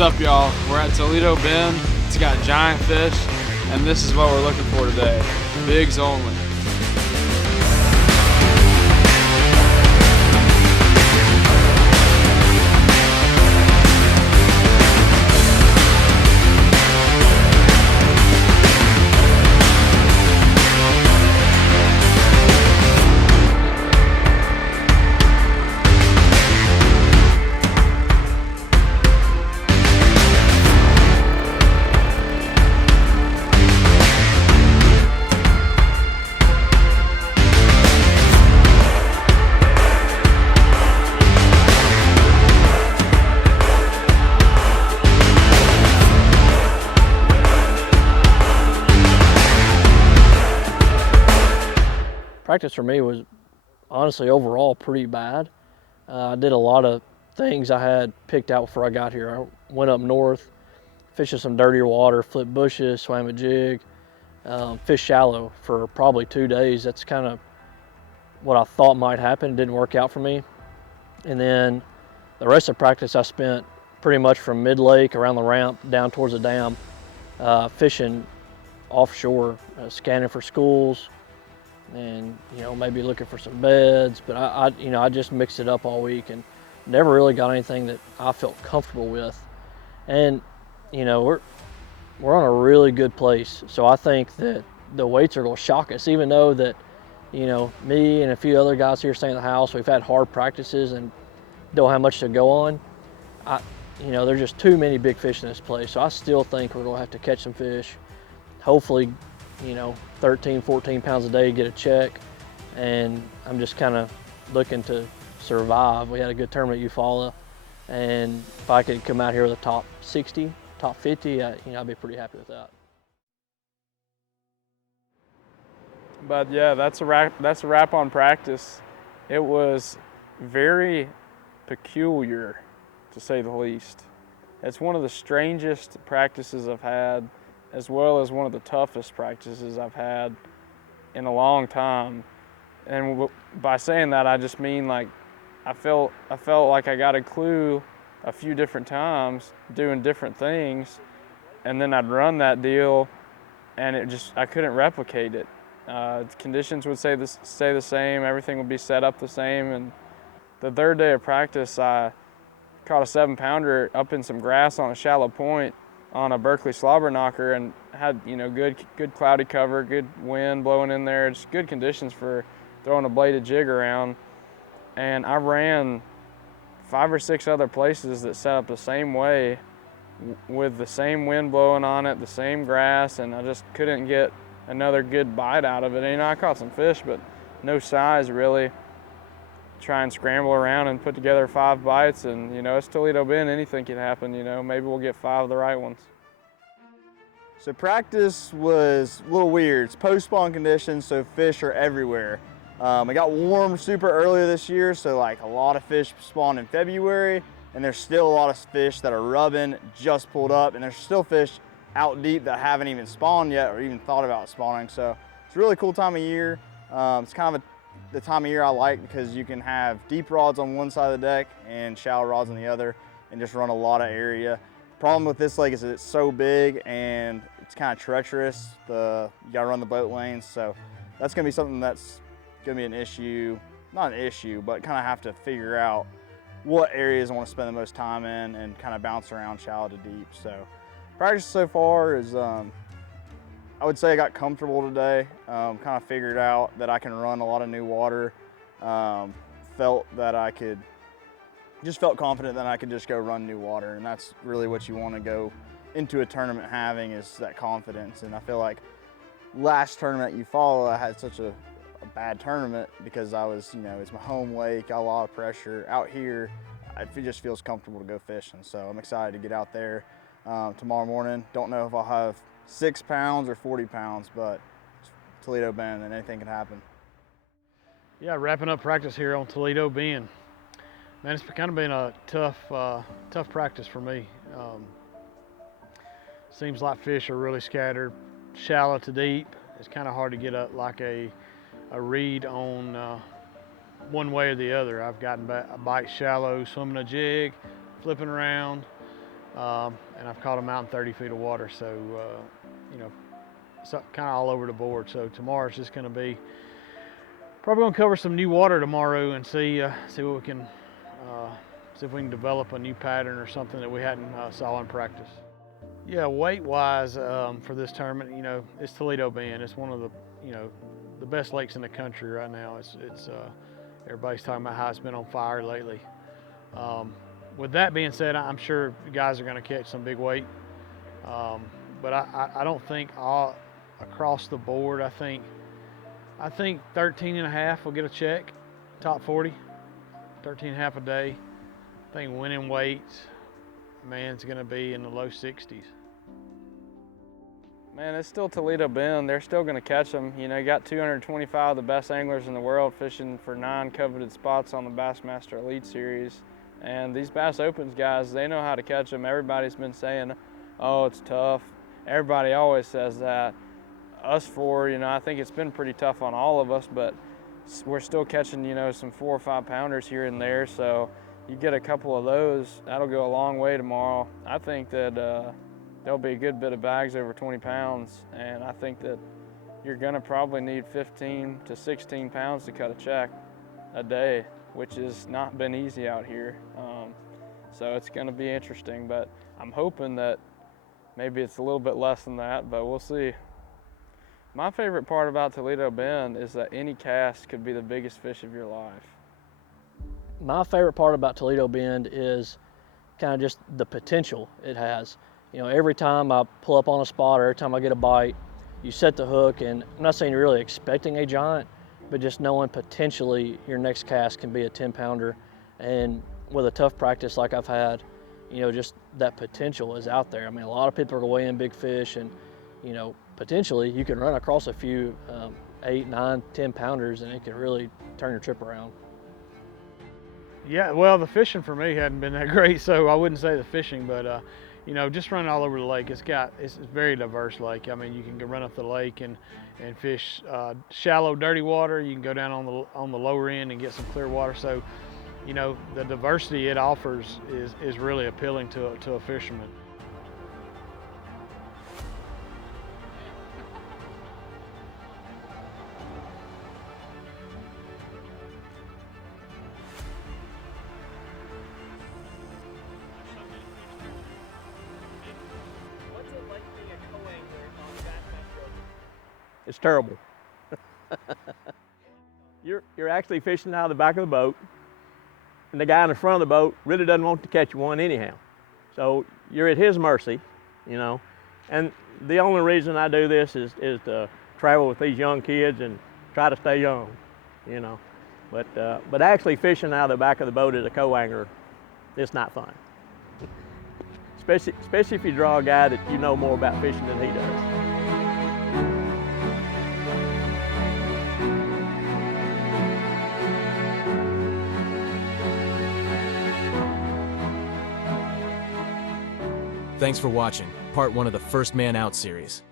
What's up, y'all? We're at Toledo Bend. It's got giant fish, and this is what we're looking for today. Bigs only. Practice for me was honestly overall pretty bad. I did a lot of things I had picked out before I got here. I went up north, fished some dirtier water, flipped bushes, swam a jig, fished shallow for probably 2 days. That's kind of what I thought might happen. It didn't work out for me. And then the rest of practice I spent pretty much from mid-lake around the ramp down towards the dam, fishing offshore, scanning for schools, and maybe looking for some beds. But I just mixed it up all week and never really got anything that I felt comfortable with. And we're on a really good place, so I think that the weights are going to shock us, even though that me and a few other guys here staying at the house, we've had hard practices and don't have much to go on. There's just too many big fish in this place, so I still think we're going to have to catch some fish, hopefully 13, 14 pounds a day, get a check. And I'm just kind of looking to survive. We had a good tournament at Eufaula, and if I could come out here with a top 60, top 50, I'd be pretty happy with that. But yeah, that's a wrap on practice. It was very peculiar, to say the least. It's one of the strangest practices I've had, as well as one of the toughest practices I've had in a long time. And by saying that, I just mean like I felt like I got a clue a few different times doing different things, and then I'd run that deal and I couldn't replicate it. Conditions would stay the same, everything would be set up the same. And the third day of practice, I caught a 7-pounder up in some grass on a shallow point on a Berkeley slobber knocker, and had good cloudy cover, good wind blowing in there, just good conditions for throwing a bladed jig around. And I ran 5 or 6 other places that set up the same way with the same wind blowing on it, the same grass, and I just couldn't get another good bite out of it. And, I caught some fish, but no size really. Try and scramble around and put together 5 bites, and it's Toledo Bend, anything can happen. Maybe we'll get 5 of the right ones. So practice was a little weird. It's post-spawn conditions, so fish are everywhere. It got warm super early this year, so like a lot of fish spawned in February, and there's still a lot of fish that are rubbing, just pulled up, and there's still fish out deep that haven't even spawned yet or even thought about spawning. So it's a really cool time of year. It's kind of the time of year I like, because you can have deep rods on one side of the deck and shallow rods on the other, and just run a lot of area. Problem with this lake is that it's so big and it's kind of treacherous. You gotta run the boat lanes, so that's gonna be something that's gonna be an issue. Not an issue, but kind of have to figure out what areas I want to spend the most time in and kind of bounce around shallow to deep. So practice so far is, I would say I got comfortable today. Kind of figured out that I can run a lot of new water. Felt confident that I could just go run new water, and that's really what you want to go into a tournament having, is that confidence. And I feel like last tournament you follow, I had such a bad tournament because I was, it's my home lake, got a lot of pressure. Out here, it just feels comfortable to go fishing. So I'm excited to get out there tomorrow morning. Don't know if I'll have 6 pounds or 40 pounds, but Toledo Bend, and anything can happen. Yeah, wrapping up practice here on Toledo Bend. Man, it's kind of been a tough practice for me. Seems like fish are really scattered, shallow to deep. It's kind of hard to get a read on one way or the other. I've gotten a bite shallow, swimming a jig, flipping around, and I've caught them out in 30 feet of water. So, you know, so kind of all over the board. So tomorrow's just going to be probably going to cover some new water tomorrow and see what we can see if we can develop a new pattern or something that we hadn't saw in practice. Yeah, weight-wise for this tournament, you know, it's Toledo Bend. It's one of the, you know, the best lakes in the country right now. It's everybody's talking about how it's been on fire lately. With that being said, I'm sure guys are going to catch some big weight, but I don't think all across the board. I think 13 and a half will get a check, top 40, 13 and a half a day. I think winning weights, man's going to be in the low 60s. Man, it's still Toledo Bend. They're still going to catch them. You know, you got 225 of the best anglers in the world fishing for 9 coveted spots on the BASSMASTER ELITE series. And these Bass Opens guys, they know how to catch them. Everybody's been saying, oh, it's tough. Everybody always says that. Us four, you know, I think it's been pretty tough on all of us, but we're still catching, you know, some 4 or 5 pounders here and there. So you get a couple of those, that'll go a long way tomorrow. I think that there'll be a good bit of bags over 20 pounds, and I think that you're gonna probably need 15 to 16 pounds to cut a check a day, which has not been easy out here. So it's gonna be interesting, but I'm hoping that maybe it's a little bit less than that, but we'll see. My favorite part about Toledo Bend is that any cast could be the biggest fish of your life. My favorite part about Toledo Bend is kind of just the potential it has. You know, every time I pull up on a spot or every time I get a bite, you set the hook, and I'm not saying you're really expecting a giant, but just knowing potentially your next cast can be a 10-pounder. And with a tough practice like I've had, you know, just that potential is out there. I mean, a lot of people are weighing big fish, and, you know, potentially you can run across a few 8, 9, 10 pounders, and it can really turn your trip around. Yeah, well, the fishing for me hadn't been that great, so I wouldn't say the fishing, but you know, just running all over the lake. It's a very diverse lake. I mean, you can go run up the lake and fish shallow, dirty water. You can go down on the lower end and get some clear water. So, you know, the diversity it offers is really appealing to a fisherman. It's terrible. You're actually fishing out of the back of the boat, and the guy in the front of the boat really doesn't want to catch one anyhow. So you're at his mercy, you know. And the only reason I do this is to travel with these young kids and try to stay young, you know. But actually fishing out of the back of the boat as a co-angler, it's not fun. Especially if you draw a guy that you know more about fishing than he does. Thanks for watching part 1 of the First Man Out series.